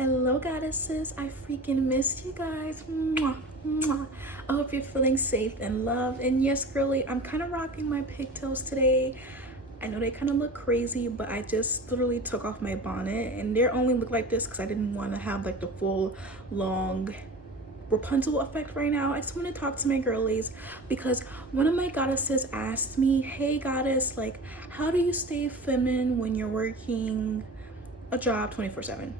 Hello, goddesses. I freaking missed you guys. Mwah, mwah. I hope you're feeling safe and loved. And yes, girly, I'm kind of rocking my pigtails today. I know they kind of look crazy, but I just literally took off my bonnet and they only look like this because I didn't want to have like the full long Rapunzel effect right now. I just want to talk to my girlies because one of my goddesses asked me, hey goddess, like, how do you stay feminine when you're working a job 24/7?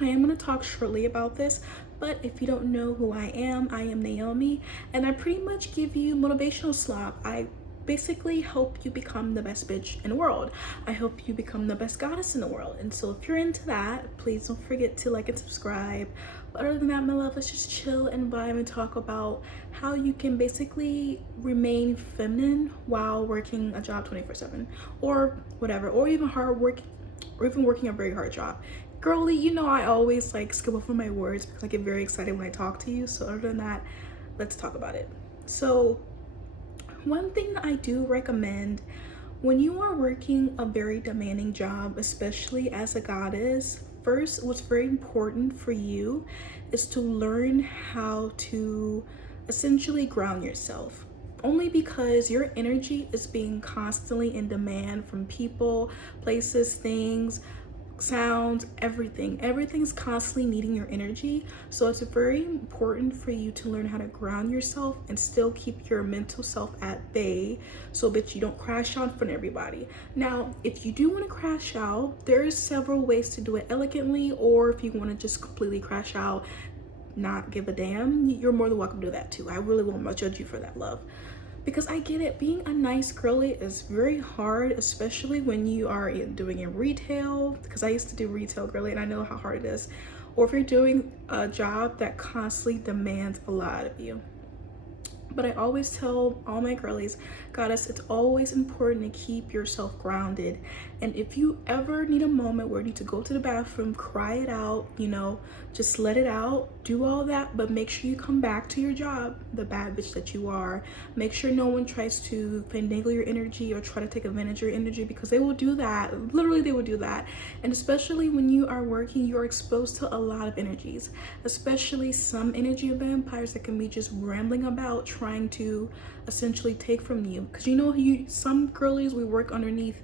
I am going to talk shortly about this, but if you don't know who I am Naomi, and I pretty much give you motivational slop. I basically help you become the best bitch in the world. I help you become the best goddess in the world. And so if you're into that, please don't forget to like and subscribe. But other than that, my love, let's just chill and vibe and talk about how you can basically remain feminine while working a job 24/7 or whatever, or even hard work, or even working a very hard job. Girly, you know I always like skip over my words because I get very excited when I talk to you. So other than that, let's talk about it. So one thing that I do recommend when you are working a very demanding job, especially as a goddess, first, what's very important for you is to learn how to essentially ground yourself. Only because your energy is being constantly in demand from people, places, things, sounds, everything's constantly needing your energy. So it's very important for you to learn how to ground yourself and still keep your mental self at bay so that you don't crash out in front of everybody. Now if you do want to crash out, there's several ways to do it elegantly, or if you want to just completely crash out, not give a damn, you're more than welcome to do that too. I really won't judge you for that, love, because I get it. Being a nice girly is very hard, especially when you are doing in retail, because I used to do retail, girly, and I know how hard it is. Or if you're doing a job that constantly demands a lot of you. But I always tell all my girlies, goddess, it's always important to keep yourself grounded. And if you ever need a moment where you need to go to the bathroom, cry it out, you know, just let it out, do all that, but make sure you come back to your job, the bad bitch that you are. Make sure no one tries to finagle your energy or try to take advantage of your energy, because they will do that. Literally, they will do that. And especially when you are working, you're exposed to a lot of energies, especially some energy vampires that can be just rambling about trying to essentially take from you. Because you know, some girlies, we work underneath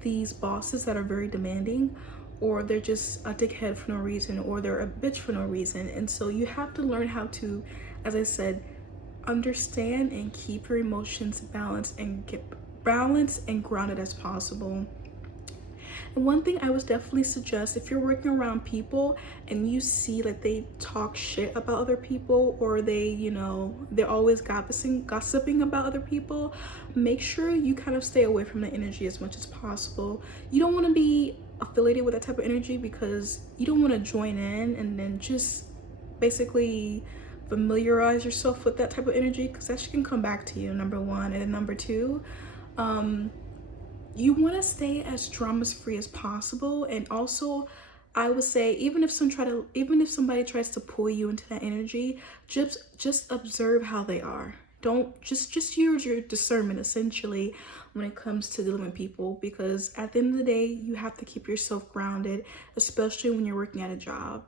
these bosses that are very demanding, or they're just a dickhead for no reason, or they're a bitch for no reason. And so you have to learn how to, as I said, understand and keep your emotions balanced and get balanced and grounded as possible. And one thing I would definitely suggest, if you're working around people and you see that they talk shit about other people, or they, you know, they're always gossiping about other people, make sure you kind of stay away from the energy as much as possible. You don't want to be affiliated with that type of energy, because you don't want to join in and then just basically familiarize yourself with that type of energy, because that shit can come back to you, number one. And then number two, you want to stay as dramas free as possible. And also, I would say, even if somebody tries to pull you into that energy, just observe how they are. Don't just use your discernment essentially when it comes to dealing with people, because at the end of the day, you have to keep yourself grounded, especially when you're working at a job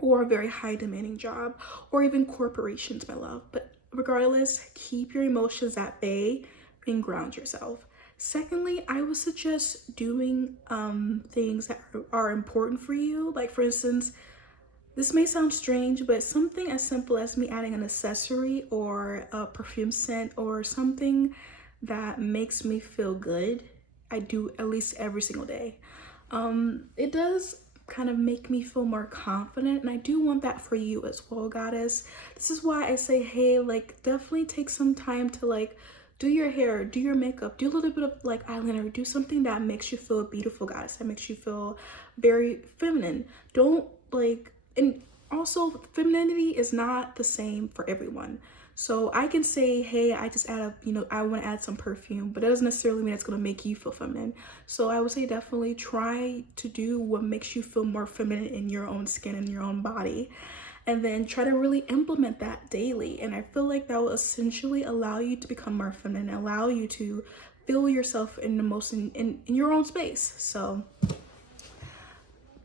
or a very high demanding job, or even corporations, my love. But regardless, keep your emotions at bay and ground yourself. Secondly, I would suggest doing things that are important for you. Like, for instance, this may sound strange, but something as simple as me adding an accessory or a perfume scent or something that makes me feel good, I do at least every single day. It does kind of make me feel more confident, and I do want that for you as well, goddess. This is why I say, hey, like, definitely take some time to like do your hair, do your makeup, do a little bit of like eyeliner, do something that makes you feel beautiful, guys, that makes you feel very feminine. Don't like, and also femininity is not the same for everyone. So I can say, hey, I just add a, you know, I want to add some perfume, but that doesn't necessarily mean it's going to make you feel feminine. So I would say definitely try to do what makes you feel more feminine in your own skin and your own body, and then try to really implement that daily. And I feel like that will essentially allow you to become more feminine, allow you to feel yourself in the most in your own space. So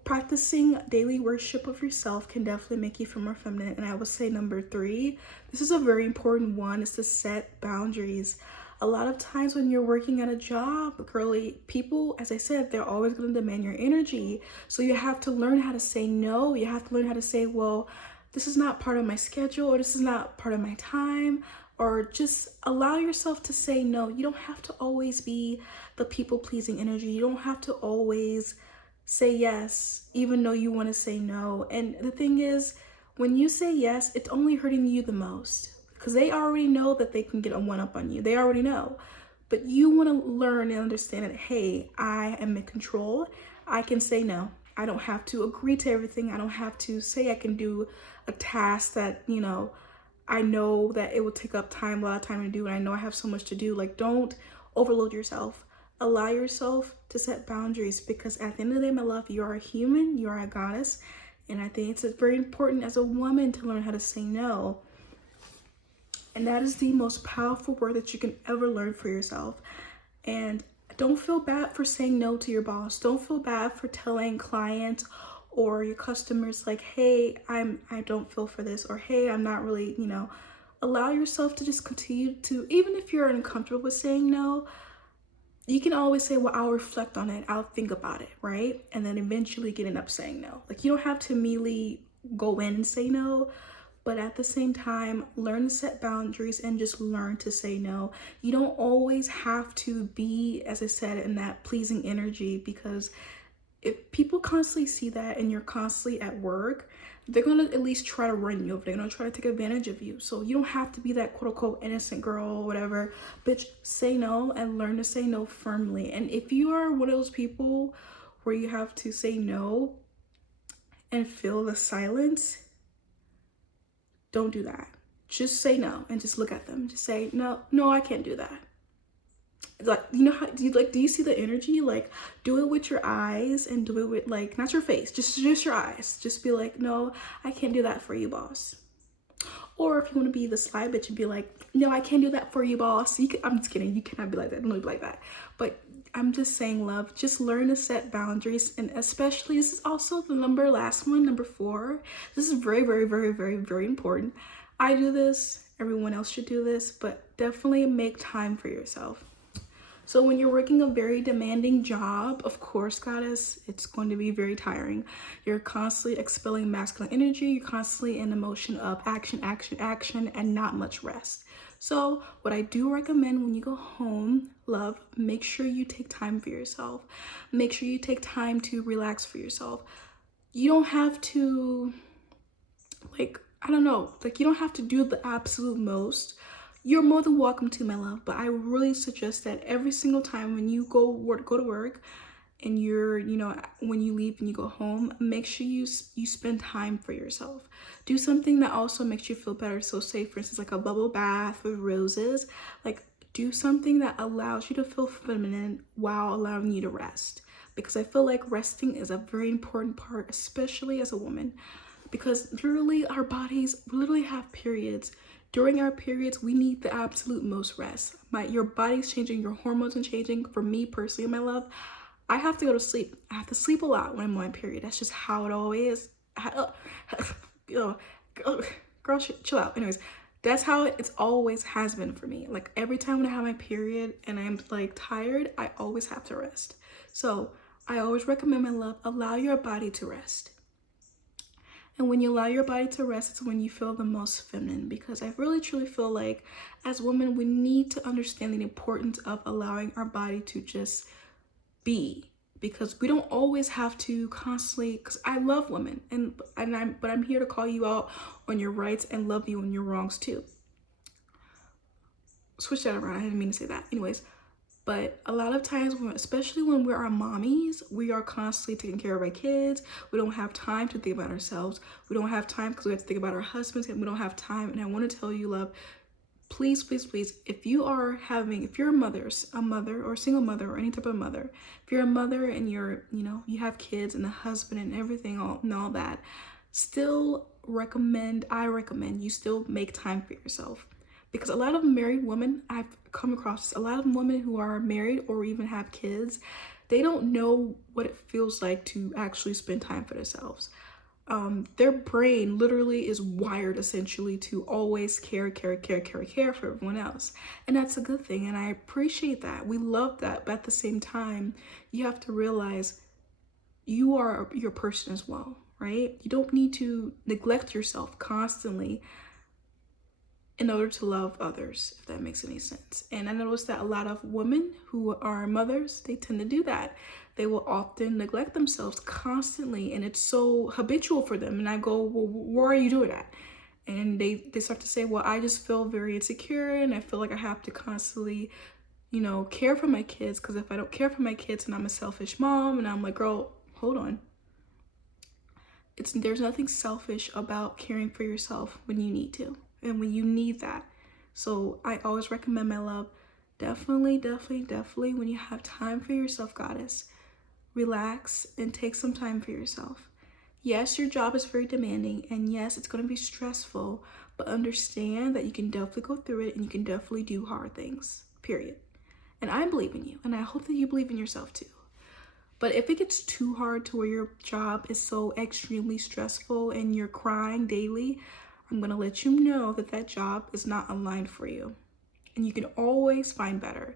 practicing daily worship of yourself can definitely make you feel more feminine. And I would say number 3, this is a very important one, is to set boundaries. A lot of times when you're working at a job, girly, people, as I said, they're always going to demand your energy. So you have to learn how to say no. You have to learn how to say, well, this is not part of my schedule, or this is not part of my time, or just allow yourself to say no. You don't have to always be the people-pleasing energy. You don't have to always say yes, even though you want to say no. And the thing is, when you say yes, it's only hurting you the most, because they already know that they can get a one-up on you. They already know. But you want to learn and understand that, hey, I am in control. I can say no. I don't have to agree to everything. I don't have to say I can do a task that, you know that it will take up time, a lot of time to do, and I know I have so much to do. Like, don't overload yourself. Allow yourself to set boundaries, because at the end of the day, my love, you are a human, you are a goddess, and I think it's very important as a woman to learn how to say no. And that is the most powerful word that you can ever learn for yourself. And don't feel bad for saying no to your boss. Don't feel bad for telling clients or your customers like, hey, I don't feel for this, or hey, I'm not really, allow yourself to just continue to, even if you're uncomfortable with saying no, you can always say, well, I'll reflect on it, I'll think about it, right? And then eventually getting up saying no. Like, you don't have to immediately go in and say no, but at the same time, learn to set boundaries and just learn to say no. You don't always have to be, as I said, in that pleasing energy, because if people constantly see that and you're constantly at work, they're going to at least try to run you over. They're going to try to take advantage of you. So you don't have to be that quote unquote innocent girl or whatever. Bitch, say no and learn to say no firmly. And if you are one of those people where you have to say no and feel the silence, don't do that. Just say no and just look at them. Just say, no, I can't do that. Like, do you see the energy? Like, do it with your eyes, and do it with, like, not your face, just your eyes. Just be like, no, I can't do that for you, boss. Or if you want to be the sly bitch and be like, no, I can't do that for you, boss. I'm just kidding. You cannot be like that. Don't be like that. But I'm just saying, love, just learn to set boundaries. And especially, this is also the last one, number 4. This is very, very, very, very, very important. I do this. Everyone else should do this. But definitely make time for yourself. So when you're working a very demanding job, of course, goddess, it's going to be very tiring. You're constantly expelling masculine energy. You're constantly in the motion of action, action, action, and not much rest. So what I do recommend when you go home, love, make sure you take time for yourself. Make sure you take time to relax for yourself. You don't have to, you don't have to do the absolute most. You're more than welcome to, my love, but I really suggest that every single time when you go to work and you're, when you leave and you go home, make sure you spend time for yourself. Do something that also makes you feel better. So say, for instance, like a bubble bath with roses. Like, do something that allows you to feel feminine while allowing you to rest. Because I feel like resting is a very important part, especially as a woman. Because literally our bodies literally have periods. During our periods, we need the absolute most rest. Your body's changing, your hormones are changing. For me personally, my love, I have to go to sleep. I have to sleep a lot when I'm on my period. That's just how it always is. Girl, chill out. Anyways, that's how it's always has been for me. Like, every time when I have my period and I'm like tired, I always have to rest. So I always recommend, my love, allow your body to rest. And when you allow your body to rest, it's when you feel the most feminine. Because I really truly feel like as women, we need to understand the importance of allowing our body to just be. Because we don't always have to constantly, because I love women, but I'm here to call you out on your rights and love you on your wrongs too. Switch that around, I didn't mean to say that. Anyways, but a lot of times, especially when we're our mommies, we are constantly taking care of our kids. We don't have time to think about ourselves. We don't have time because we have to think about our husbands, and we don't have time. And I want to tell you, love, please, please, please, if you're a mother or a single mother or any type of mother, if you're a mother and you have kids and a husband and everything, all that, I recommend you still make time for yourself. Because a lot of married women, I've come across a lot of women who are married or even have kids, they don't know what it feels like to actually spend time for themselves. Their brain literally is wired essentially to always care for everyone else. And that's a good thing. And I appreciate that. We love that. But at the same time, you have to realize you are your person as well, right? You don't need to neglect yourself constantly in order to love others, if that makes any sense. And I noticed that a lot of women who are mothers, they tend to do that. They will often neglect themselves constantly, and it's so habitual for them. And I go, well, why are you doing that? And they start to say, well, I just feel very insecure, and I feel like I have to constantly, you know, care for my kids, because if I don't care for my kids, and I'm a selfish mom. And I'm like, girl, hold on. There's nothing selfish about caring for yourself when you need to and when you need that. So I always recommend, my love, definitely when you have time for yourself, goddess, relax and take some time for yourself. Yes, your job is very demanding, and yes, it's going to be stressful, but understand that you can definitely go through it, and you can definitely do hard things, period. And I believe in you, and I hope that you believe in yourself too. But if it gets too hard to where your job is so extremely stressful and you're crying daily, I'm going to let you know that that job is not aligned for you. And you can always find better.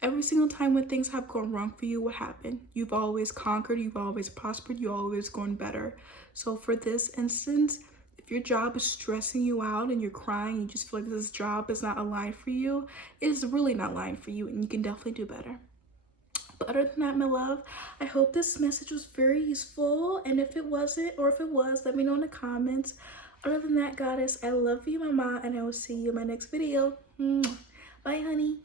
Every single time when things have gone wrong for you, what happened? You've always conquered, you've always prospered, you've always gone better. So for this instance, if your job is stressing you out and you're crying, you just feel like this job is not aligned for you, it is really not aligned for you, and you can definitely do better. But other than that, my love, I hope this message was very useful. And if it wasn't, or if it was, let me know in the comments. Other than that, goddess, I love you, mama, and I will see you in my next video. Bye, honey.